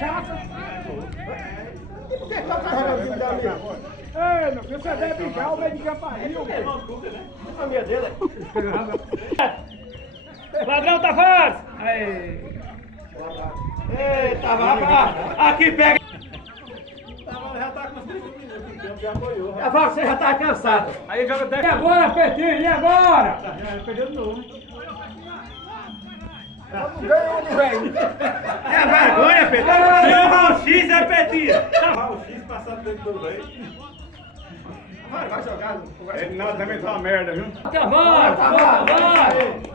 cachaça. E por que tá carregando o time dali? Ei, meu filho, você deve brincar, o meio de campainho. A família dele. Ladrão Tavares! Aí. Ei, Tavares, aqui pega. Tavares já tá com 5 minutos, já apoiou. Tavares, você já tá cansado. Aí joga 10. E agora, Petinho, e agora? Já perdeu de novo. Ganhou de velho. É vergonha, Petinho! Seu raio-x é Petinho! O X passado dentro do velho. Vai jogar. Ele não, também tá uma merda, viu? Tavares! Tavares!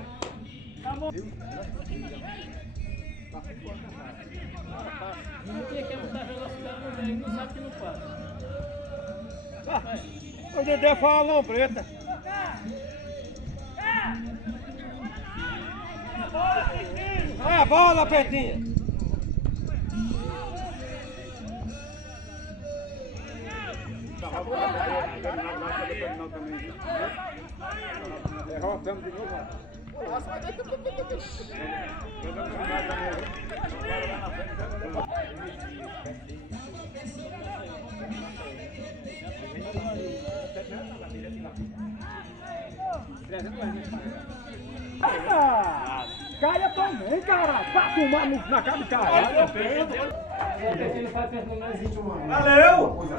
Ninguém quer botar velocidade no meio, não sabe que não passa. O Dedé fala lombreta. É a bola, Petinha. Derrotamos de novo. Caia também, cara. Pra tomar na cara do cara. Valeu!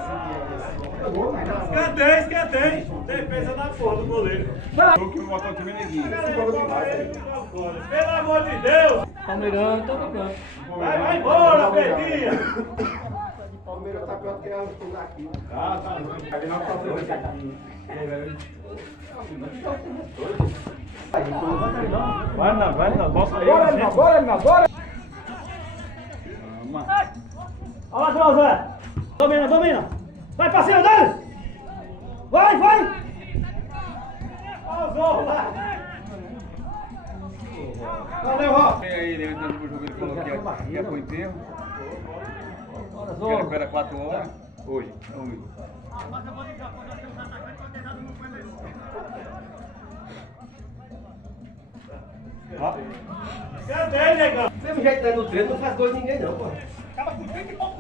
Escanteio. Defesa da porra do goleiro. O que me botou aqui, Meneguinho. Pelo amor de Deus! Palmeirão, todo canto. Vai embora, Petinha! Palmeiras tá pior que ela estudar aqui. Ah, tá. Vai não, bosta aí. Bora, Edna, bora, Edna, bora. Olha lá, Zé! Domina! Vai pra cima dele! Vai! Olha o Zorro lá! Valeu, Ró. Aí, ele entrando pro jogo, ele falou que ia pro enterro. Olha, Que ele Zorro! espera 4 horas. Hoje. Escanteio, negão! Mesmo jeito no treino, não faz gol de ninguém, não, pô. Acaba com 30 e pouco.